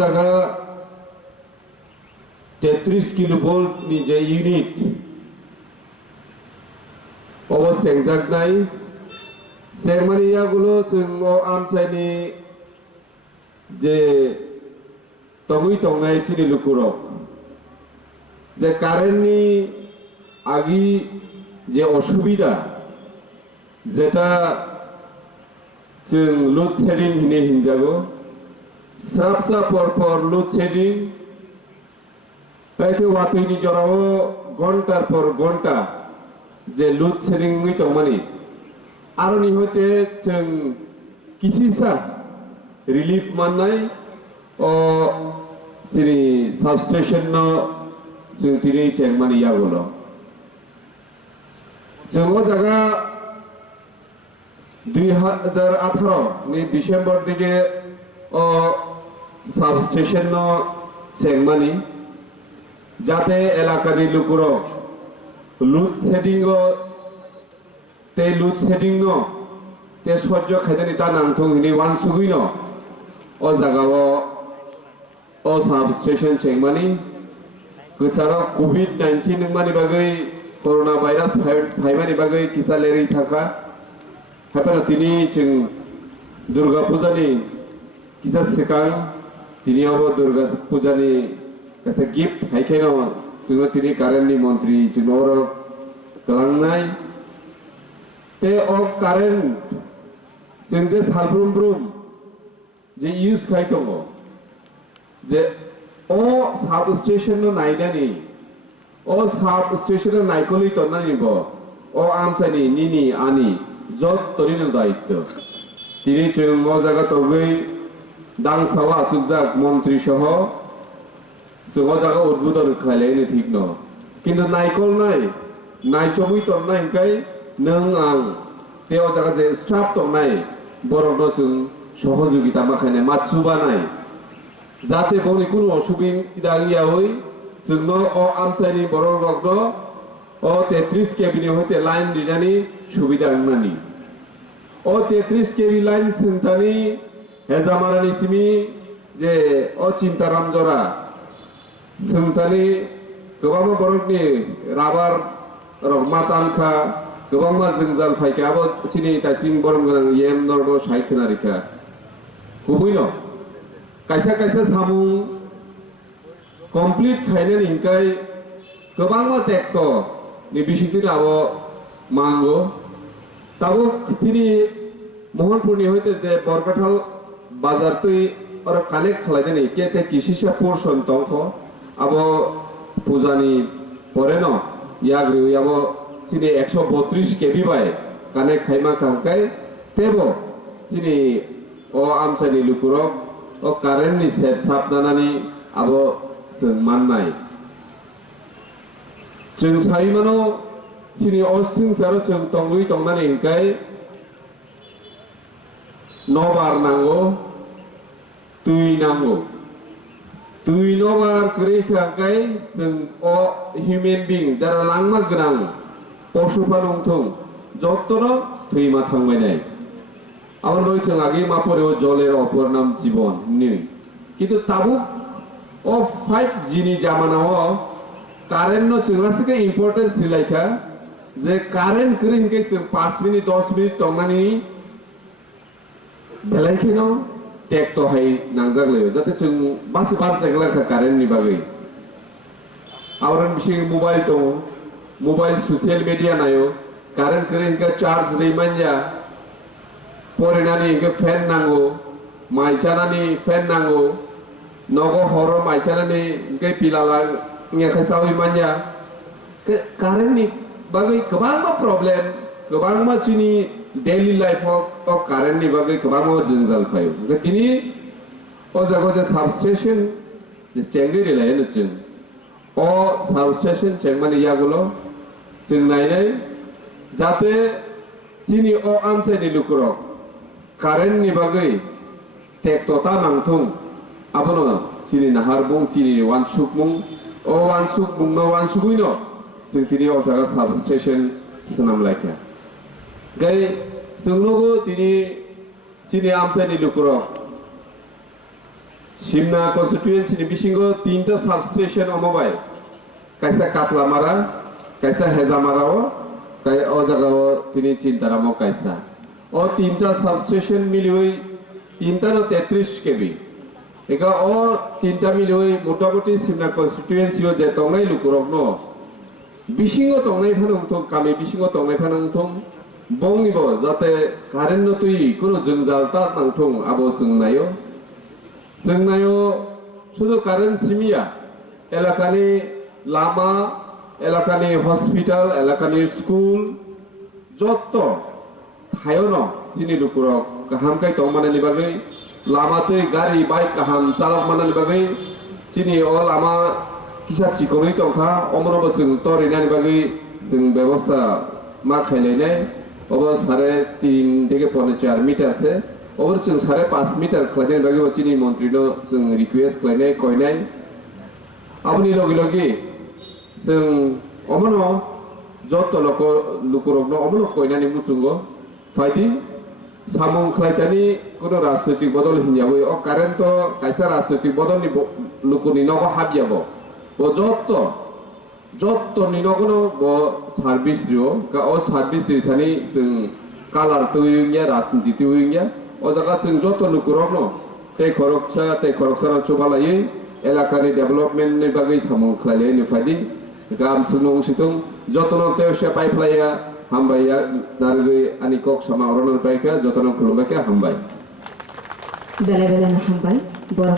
जागा 33 किलोभोल्ट नि जे इउनिट अबो सेंजागनाय सेंमानियागुलो जों आमसायनि जे NaiywiTongnairok Chini लुकुरक जे कारेन्टनि आगि जे असुबिदा जेटा जों लोड शेडिं होनना हिनजागो स्राबसा पर लोड शेडिं एखे वातैनि जराव घंटार पर घंटा जे लोड शेडिं दंमानि आरो नि होते जों किसिसा रिलीफ मोननाय ओ चिनि सबस्टेशन न जों दिनै चेंमानि यागोलो जों जागा 2018 नि डिसेम्बर दिके ओ सबस्टेशन न चेंमानि जाते एलाकानि लुकुरो लुड शेडिं ते लुड शेडिं न ते सह्य खायदानि ता नांथं हिनि वानसुगुइ न ओ जागाव ओ सबस्टेशन चेंमानि गचारा कोविड-19 नंमानि बागै कोरोना भाइरास फाइमानि बागै किसा लेरै थाखा हापना तिनि जों दुर्गा पूजानि किसा सिगां तिनियावबो दुर्गा पूजानि कासे गिफ्ट हायखेनो जों तिनि कारेन्टनि मन्त्रि जों Norok Khwlainani ते ओ कारेन्ट जों जे Salbrumno जे यूज खायदोंगो जे ओ सबस्टेशन न नायनानि ओ सबस्टेशन न नायखलै तन्नानिबो ओ आमसानि निनि आनि जत तरिनो दायित्व तिनि जों ओ जागा तगै दांसावा सुजाक मन्त्रि सह जों ओ जागा उद्बोधन खालायनो ठीक न किन्तु नायखल नाय नायचमै तन्नाय हिंखाय नों आं ते ओ जागा जे स्टाफ तन्नाय बरनो जों सहयोगिता माखायनाय मातसुबा नाय जाते बनि कुनु असुबिदा गैयावै जोंनो ओ आमसायनि बरगनो ओ 33 केबि नि होते लाइन दिनानि सुबिदा होनानि ओ 33 केबि लाइन सिंतानि हेजामारानि सिमि जे ओ चिन्ताराम जरा सिंतानि गोबां बरगनि राबार रगमा तानखा गोबां जोंजाल फायखाबो सिनि तासिं बरमगोनां येम नरबो सायखनारिखा गुबैनो कायसा कायसा सामुं कमप्लीट खायनानि हिंखाय गोबां टेक्ट नि बिसिंति लाबो मांगो ताबो तिनि मोहनपुरनि होते जे बरकाथाल बाजार तै और कानेक्ट खालायनानि केते किसिसा पोर्शन तंखो आबो पूजानि परेनो याग्रि याबो चिनि 132 केबि बाय कानेक्ट खायमा खांखाय तेबो चिनि ओ आमसानि लुकुरक ओ कारेन्टनि सेट साबनानानि आबो जों माननाय जों साइमानो चिनि असिं सारो जों NaiywiTongnairok हिंखाय नबार नांगौ दुइ नांगौ दुइ नबार करै खांखाय जों ओ ह्यूमेन बिं जारा लांमा गोनां पशुफा नंथों जत्तनो थैमा थांबायनाय आबार नय जों आगे मापरे जलेर अपर नाम जीवन नि किन्तु ताबु ओ 5G नि जामानाव कारेन्ट न जोंलासिके इम्पोर्टेन्स दिलायखा जे कारेन्ट करै हिंखाय जों 5 मिनिट 10 मिनिट तंनानि बेलायखेनो टेक्ट हाय नांजागलायो जाते जों बासे बानसायगलाखा कारेन्टनि बागै आबार बिसिं मोबाइल दं मोबाइल सोशल मीडिया नायो कारेन्ट करै हिंखाय चार्ज रैमान्या परेनानि हिंखाय फेन नांगौ माइचानानि फेन नांगौ नगो हर माइचानानि हिंखाय पिलाला नियाखाय सावैमान्या कारेन्टनि बागै गोबां प्रब्लेम गोबां मानसिनि डेली लाइफआव कारेन्टनि बागै गोबां जंजाल फायो तिनि ओ जागा जे सबस्टेशन चेंगै रिलायनो जों ओ सबस्टेशन चेंमानि यागुलो जों नायनाय जाते चिनि ओ आमसायनि लुकुरक कारेन्टनि बागै टेक्टता नांथुं आबोनो चिनि नाहारबुं चिनि वानसुकमुं ओ वानसुकमुंनो वानसुगुइनो जों तिनि ओ जागा सबस्टेशन सोनामलायखा गै जोंनोबो दिनै चिनि आमसायनि लुकुरक Simna constituency ni bisingo 3টা সাবস্টেশন অমবাই কাইসা কাতলামারা কাইসা হেজামারাও কাই ও জায়গাও তিনি চিন্তারামো কাইসা ও 3টা সাবস্টেশন মিলিয়ে 3টা 33 কেবি একা ও 3টা মিলিয়ে মোটামুটি সিমনা কনস্টিটুয়েন্সিও যে তংনাই লুকুরকনো বিসিংও তংনাই ফানুংথং কামি বিসিংও তংনাই ফানুংথং বংনিব যাতে কারেন্ট নতুই কোনো জংজালতা নাংথং আবো जोंनायो শুধু কারেন্ট সিমিয়া এলাকানি লামা এলাকানি হসপিটাল এলাকানি স্কুল যত থায়নো চিনি লুকুরক গাহামকাই তংমানানি বাগৈ লামাতৈ গাড়ি বাইক গাহাম চালক মানানি বাগৈ চিনি ও লাमा কিসা চিকनै তংখা অমরবো जों তরিনাनि बागै जों ব্যবস্থা मा খাইলাইনাय अब 3.5 থেকে 4 মিটার আছে और जों 5.5 मिटार खलायनाय बागै चिनि मन्त्रिनो जों रिक्वेस्ट खलायनाय कयनाय आबनि लगे लगे जों अमनो जत लुकुरकनो अमनो कयनानि मुचुंगो फायदि सामुं खलायतानि कोनो राजनैतिक बदल हिन्याबो अ कारेन्ट कायसा राजनैतिक बदलनि लुकुनि नगो हाबियाबो ओ जत निनगनो बो सार्भिस दियो का ओ सार्भिस दिथानि जों कालार तोयिया राजनीति तोयिया ও জায়গা जों যত লুকুরকনো তে খরকসারা চুবালাই এলাকানি ডেভেলপমেন্টनि বাগै সামু খলাইলে নিফাদি গাম सुनु सितुं যতন তেওসা পাইফলাইয়া হামবাইয়া নারগৈ আনি কক সামা অরনল পাইকা যতন খুলবাকে হামবাই বেলা বেলা না হামবাই বরং